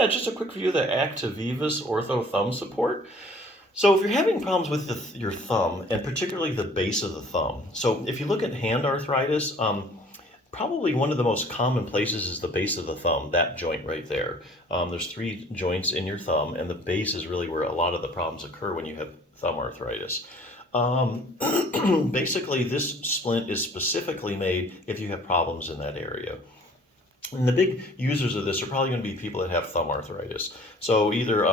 Yeah, just a quick view of the ACTIVIVAS Ortho thumb support. So if you're having problems with your thumb, and particularly the base of the thumb, so if you look at hand arthritis, probably one of the most common places is the base of the thumb, that joint right there. There's three joints in your thumb, and the base is really where a lot of the problems occur when you have thumb arthritis. Basically, this splint is specifically made if you have problems in that area. And the big users of this are probably going to be people that have thumb arthritis. So either,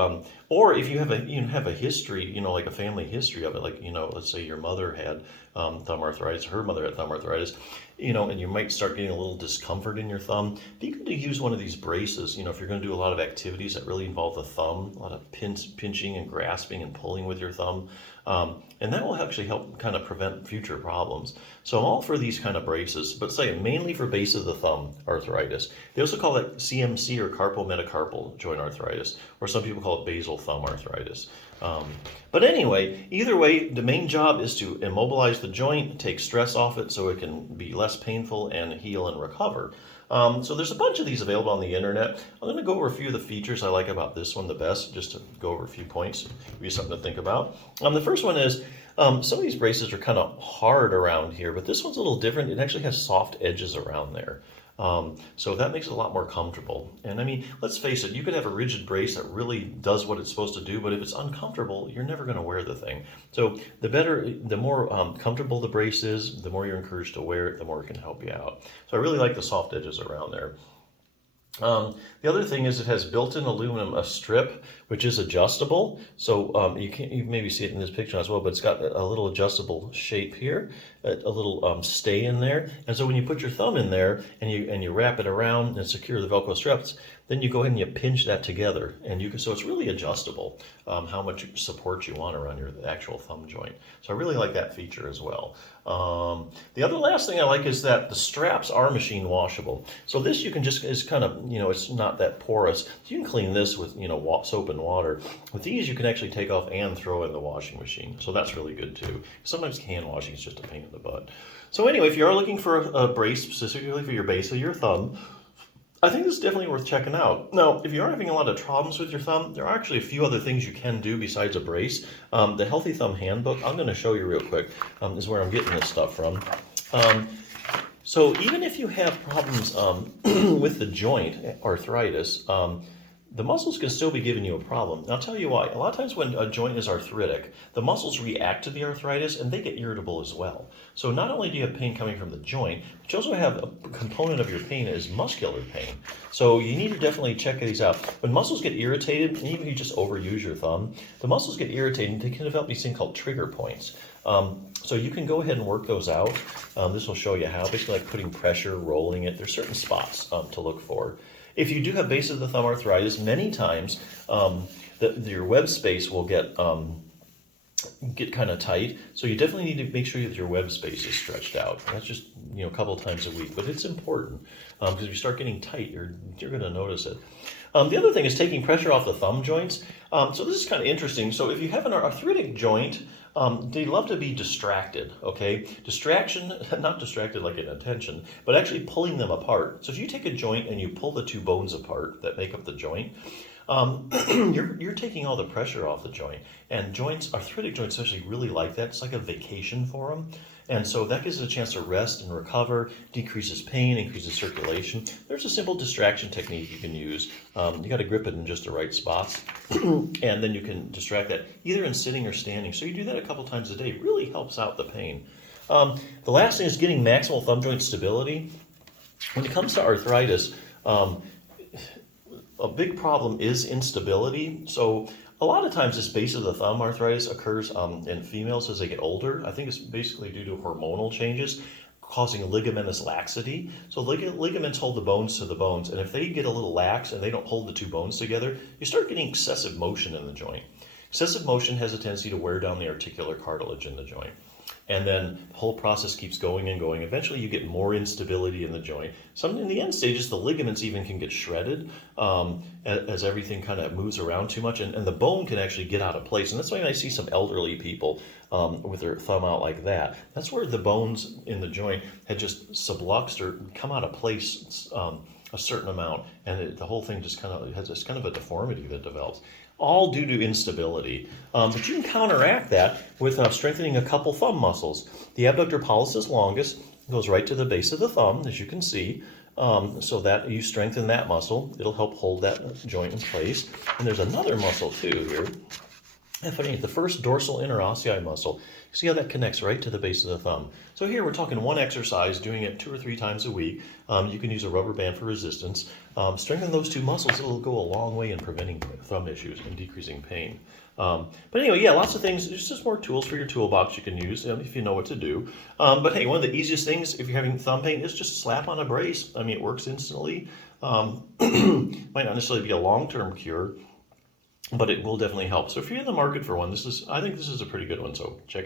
or if you have a history, like a family history of it, like, let's say your mother had thumb arthritis, her mother had thumb arthritis, and you might start getting a little discomfort in your thumb. Be good to use one of these braces, if you're going to do a lot of activities that really involve the thumb, a lot of pinching and grasping and pulling with your thumb. And that will actually help kind of prevent future problems. So I'm all for these kind of braces, but say mainly for base of the thumb arthritis. They also call it CMC or carpal metacarpal joint arthritis, or some people call it basal thumb arthritis. But anyway, either way, the main job is to immobilize the joint, take stress off it so it can be less painful and heal and recover. So there's a bunch of these available on the internet. I'm going to go over a few of the features I like about this one the best, just to go over a few points, give you something to think about. The first one is, some of these braces are kind of hard around here, but this one's a little different. It actually has soft edges around there. So that makes it a lot more comfortable. And I mean, let's face it, you could have a rigid brace that really does what it's supposed to do, but if it's uncomfortable, you're never going to wear the thing. So the more comfortable the brace is, the more you're encouraged to wear it, the more it can help you out. So I really like the soft edges around there. The other thing is it has built-in aluminum strip, which is adjustable. So you maybe see it in this picture as well, but it's got a little adjustable shape here, a little stay in there. And so when you put your thumb in there and you wrap it around and secure the Velcro straps, then you go ahead and you pinch that together, and so it's really adjustable how much support you want around your actual thumb joint. So I really like that feature as well. The other last thing I like is that the straps are machine washable. So this you can just is kind of it's not that porous. So you can clean this with soap and water. With these you can actually take off and throw in the washing machine. So that's really good too. Sometimes hand washing is just a pain in the butt. So anyway, if you are looking for a brace specifically for your base of your thumb, I think this is definitely worth checking out. Now, if you are having a lot of problems with your thumb, there are actually a few other things you can do besides a brace. The Healthy Thumb Handbook, I'm going to show you real quick, is where I'm getting this stuff from. So even if you have problems with the joint, arthritis, the muscles can still be giving you a problem. And I'll tell you why. A lot of times when a joint is arthritic, the muscles react to the arthritis and they get irritable as well. So not only do you have pain coming from the joint, but you also have a component of your pain is muscular pain. So you need to definitely check these out. When muscles get irritated, and even if you just overuse your thumb, the muscles get irritated and they can develop these things called trigger points. So you can go ahead and work those out. This will show you how, basically like putting pressure, rolling it. There's certain spots to look for. If you do have base of the thumb arthritis, many times your web space will get kind of tight. So you definitely need to make sure that your web space is stretched out. That's just a couple of times a week, but it's important because if you start getting tight, you're going to notice it. The other thing is taking pressure off the thumb joints. So this is kind of interesting. So if you have an arthritic joint, they love to be distracted, okay? Distraction, not distracted like in attention, but actually pulling them apart. So if you take a joint and you pull the two bones apart that make up the joint, you're taking all the pressure off the joint. And arthritic joints especially really like that. It's like a vacation for them. And so that gives it a chance to rest and recover, decreases pain, increases circulation. There's a simple distraction technique you can use. You got to grip it in just the right spots. And then you can distract that either in sitting or standing. So you do that a couple times a day. It really helps out the pain. The last thing is getting maximal thumb joint stability. When it comes to arthritis, a big problem is instability. So a lot of times this base of the thumb arthritis occurs in females as they get older. I think it's basically due to hormonal changes causing ligamentous laxity. So ligaments hold the bones to the bones, and if they get a little lax and they don't hold the two bones together, you start getting excessive motion in the joint. Excessive motion has a tendency to wear down the articular cartilage in the joint. And then the whole process keeps going and going. Eventually you get more instability in the joint. Some in the end stages, the ligaments even can get shredded as everything kind of moves around too much, and the bone can actually get out of place. And that's why I see some elderly people with their thumb out like that. That's where the bones in the joint had just subluxed or come out of place a certain amount, and the whole thing just kind of has this kind of a deformity that develops, all due to instability. But you can counteract that with strengthening a couple thumb muscles. The abductor pollicis longus goes right to the base of the thumb, as you can see. So that you strengthen that muscle, it'll help hold that joint in place. And there's another muscle too here. And funny, the first dorsal interossei muscle. See how that connects right to the base of the thumb. So here we're talking one exercise, doing it 2 or 3 times a week. You can use a rubber band for resistance. Strengthen those 2 muscles, it'll go a long way in preventing thumb issues and decreasing pain. But anyway, yeah, lots of things. There's just more tools for your toolbox you can use if you know what to do. But hey, one of the easiest things if you're having thumb pain is just slap on a brace. I mean, it works instantly. Might not necessarily be a long-term cure, but it will definitely help. So if you're in the market for one, I think this is a pretty good one. So check it out.